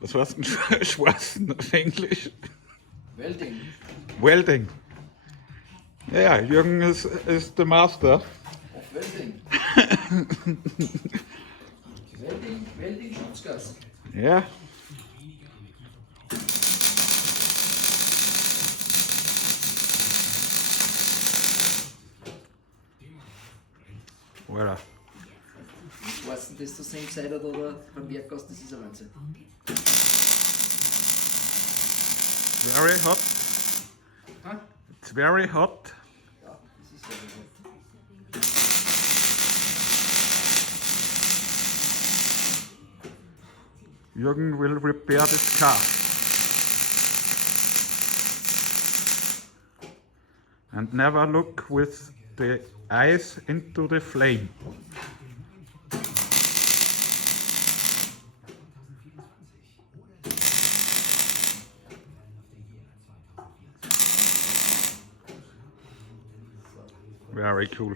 Was heißt denn Schweißen auf Englisch? Welding. Welding. Ja, Jürgen ist der Meister. Auf Welding. Welding Schutzgas. Ja. Voilà. Weißt du, das zur Senkseite oder beim Werk aus, das ist ein Wahnsinn. Very hot. Ha? It's very hot. Ja, das ist sehr gut. Jürgen will repair this car. And never look with the eyes into the flame. Very cool.